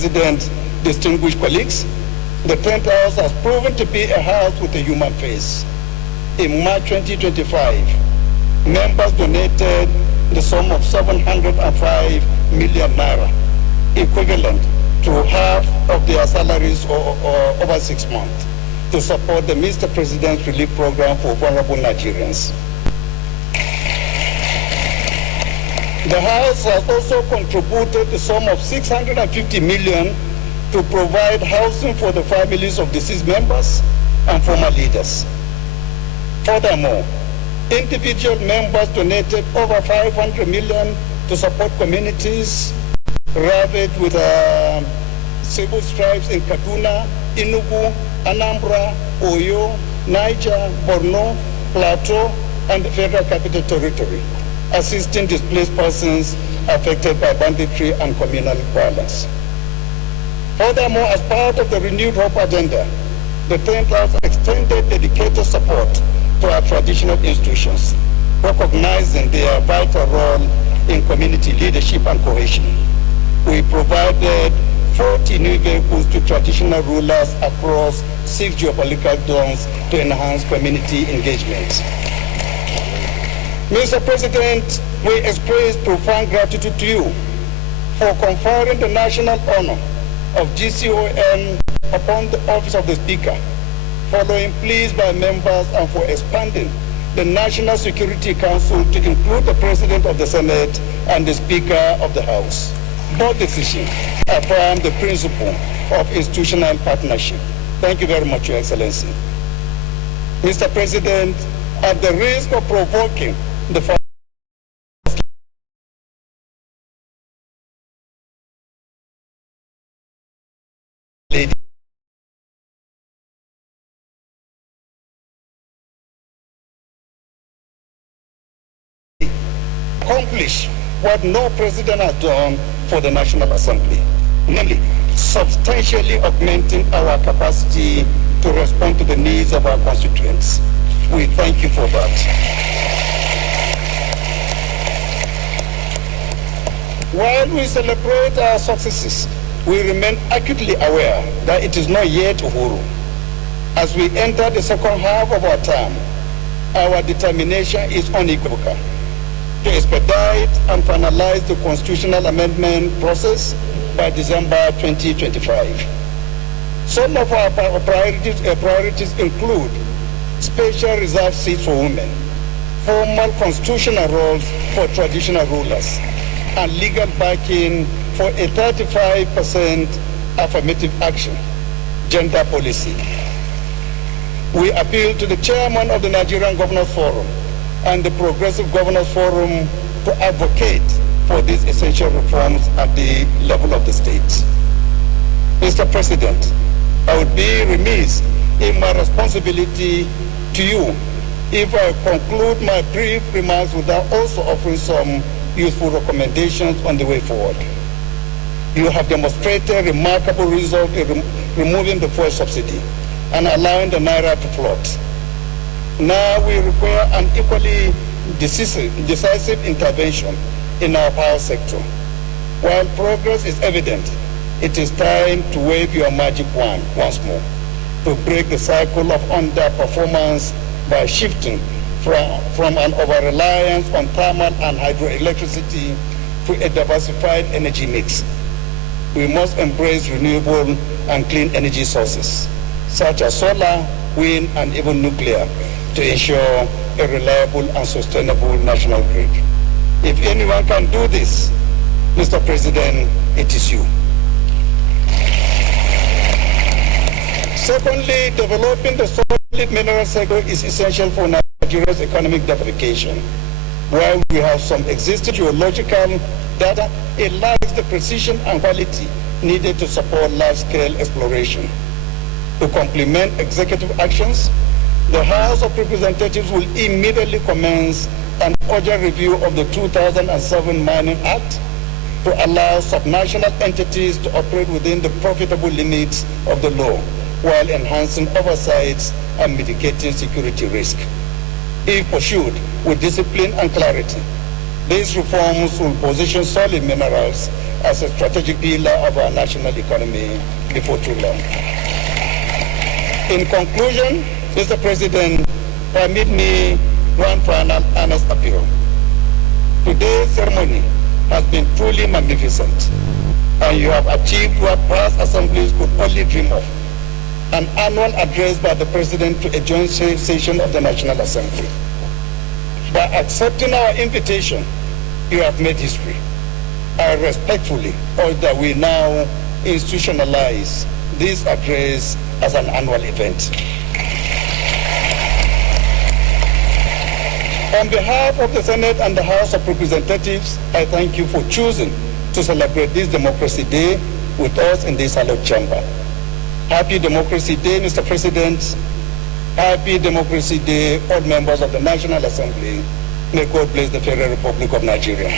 President, distinguished colleagues, the 10th House has proven to be a house with a human face. In March 2025, members donated the sum of 705 million naira, equivalent to half of their salaries over 6 months, to support the Mr. President's relief program for vulnerable Nigerians. The House has also contributed the sum of 650 million to provide housing for the families of deceased members and former leaders. Furthermore, individual members donated over 500 million to support communities ravaged with civil strifes in Kaduna, Enugu, Anambra, Oyo, Niger, Borno, Plateau, and the Federal Capital Territory, assisting displaced persons affected by banditry and communal violence. Furthermore, as part of the renewed hope agenda, the 10th House extended dedicated support to our traditional institutions, recognizing their vital role in community leadership and cohesion. We provided 40 new vehicles to traditional rulers across 6 geopolitical zones to enhance community engagement. Mr. President, we express profound gratitude to you for conferring the national honor of GCON upon the office of the Speaker, following pleas by members, and for expanding the National Security Council to include the President of the Senate and the Speaker of the House. Both decisions affirm the principle of institutional partnership. Thank you very much, Your Excellency. Mr. President, at the risk of provoking the First Lady, accomplish what no president has done for the National Assembly, namely substantially augmenting our capacity to respond to the needs of our constituents. We thank you for that. While we celebrate our successes, we remain acutely aware that it is not yet Uhuru. As we enter the second half of our term, our determination is unequivocal to expedite and finalize the constitutional amendment process by December 2025. Some of our priorities include special reserved seats for women, formal constitutional roles for traditional rulers, and legal backing for a 35% affirmative action gender policy. We appeal to the chairman of the Nigerian Governors Forum and the Progressive Governors Forum to advocate for these essential reforms at the level of the state. Mr. President, I would be remiss in my responsibility to you if I conclude my brief remarks without also offering some useful recommendations on the way forward. You have demonstrated remarkable results in removing the fuel subsidy and allowing the naira to float. Now we require an equally decisive intervention in our power sector. While progress is evident, it is time to wave your magic wand once more to break the cycle of underperformance by shifting from an over-reliance on thermal and hydroelectricity to a diversified energy mix. We must embrace renewable and clean energy sources, such as solar, wind, and even nuclear, to ensure a reliable and sustainable national grid. If anyone can do this, Mr. President, it is you. Secondly, developing the solid mineral sector is essential for Nigeria's economic diversification. While we have some existing geological data, it lacks the precision and quality needed to support large-scale exploration. To complement executive actions, the House of Representatives will immediately commence an urgent review of the 2007 Mining Act to allow subnational entities to operate within the profitable limits of the law while enhancing oversight and mitigating security risk. If pursued with discipline and clarity, these reforms will position solid minerals as a strategic pillar of our national economy before too long. In conclusion, Mr. President, permit me one final honest appeal. Today's ceremony has been truly magnificent, and you have achieved what past assemblies could only dream of: an annual address by the President to a joint session of the National Assembly. By accepting our invitation, you have made history. I respectfully urge that we now institutionalize this address as an annual event. On behalf of the Senate and the House of Representatives, I thank you for choosing to celebrate this Democracy Day with us in this hallowed chamber. Happy Democracy Day, Mr. President. Happy Democracy Day, all members of the National Assembly. May God bless the Federal Republic of Nigeria.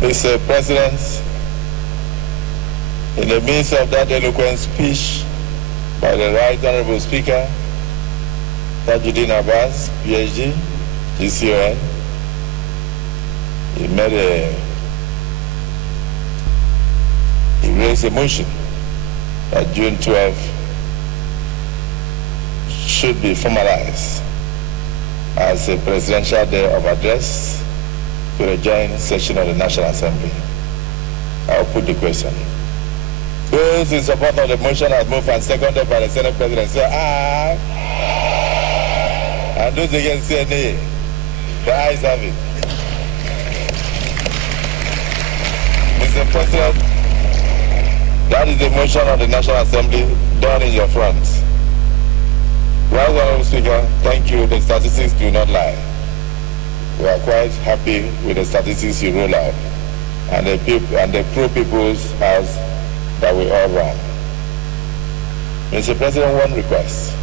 Mr. President, in the midst of that eloquent speech by the Right Honorable Speaker, Tajuddin Abbas, PhD, GCON, he raised a motion that June 12 should be formalized as a presidential day of address to the joint session of the National Assembly. I'll put the question. Those in support of the motion as moved and seconded by the Senate President say aye. And those against say nay. The ayes have it. Mr. President, that is the motion of the National Assembly done in your front. Right Honorable Speaker, thank you. The statistics do not lie. We are quite happy with the statistics you roll out and the pro-people's house that we all run. Mr. President, one request.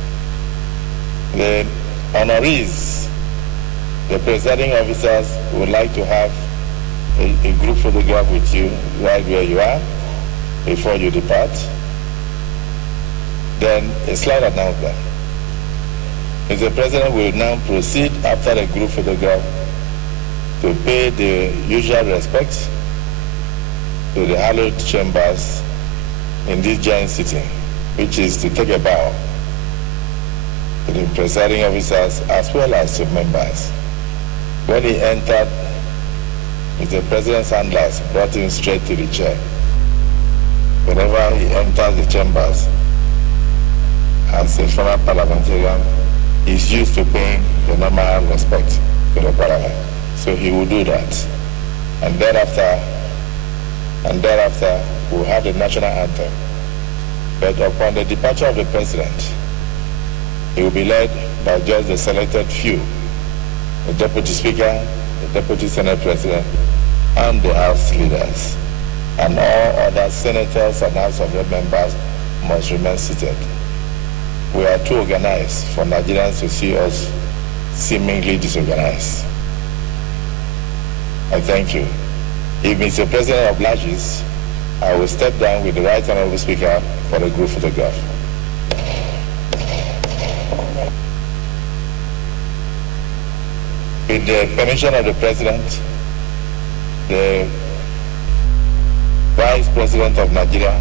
The honorees, the presiding officers would like to have a group photograph with you right where you are before you depart. Then a slight announcement. Mr. President will now proceed after the group photograph to pay the usual respects to the hallowed chambers in this joint sitting, which is to take a bow to the presiding officers as well as to members. When he entered, Mr. President's handlers brought him straight to the chair. Whenever he enters the chambers as a former parliamentarian, he's used to paying the normal respect to the parliament. So he will do that. And thereafter, we'll have the national anthem. But upon the departure of the president, he will be led by just the selected few, the Deputy Speaker, the Deputy Senate President, and the House leaders. And all other senators and House of Rep members must remain seated. We are too organized for Nigerians to see us seemingly disorganized. I thank you. If Mr. President obliges, I will step down with the Right Honorable Speaker for the group photograph. With the permission of the President, the Vice President of Nigeria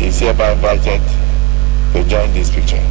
is hereby invited to join this picture.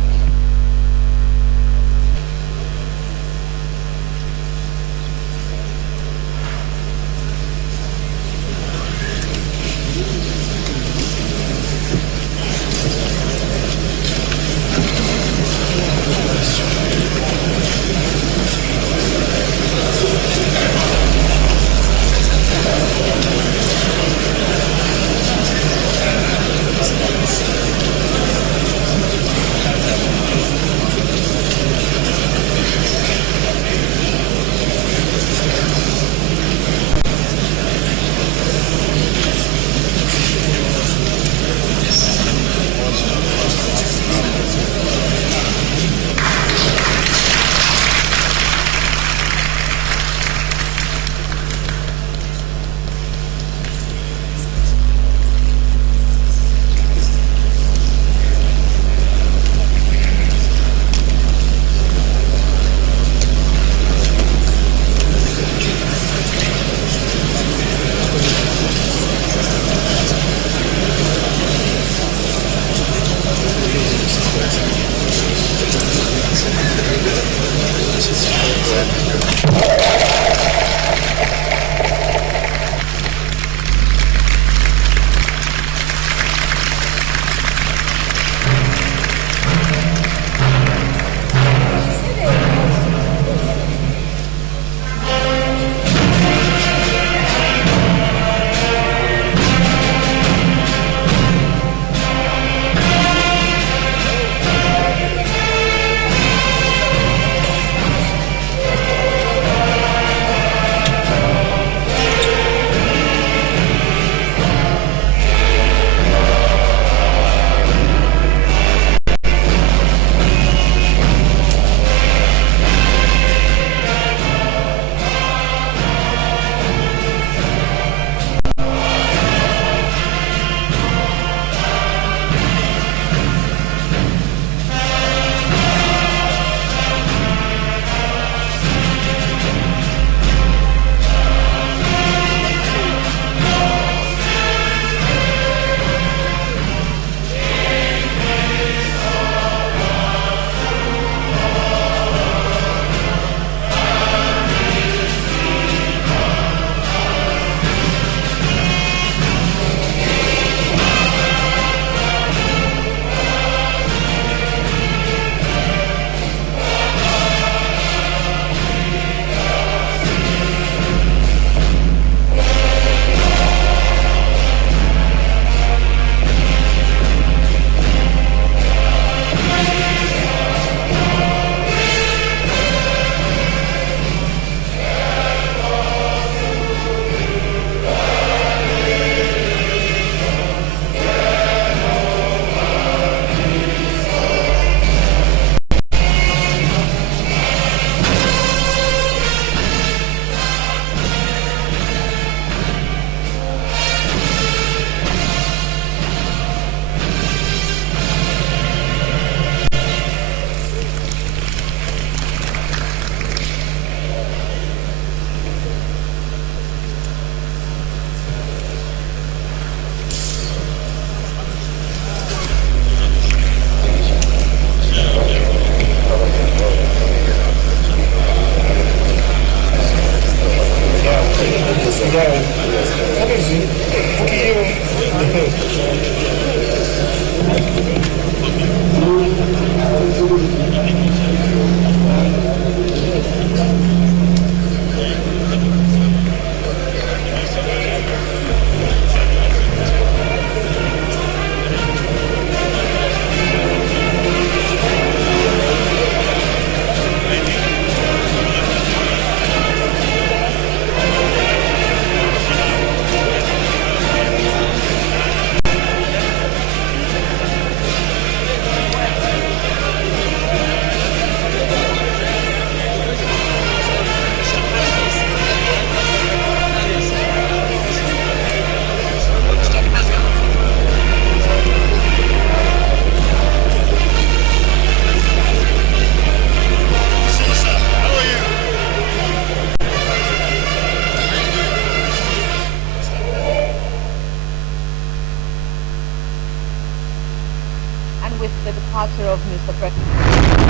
And with the departure of Mr. President.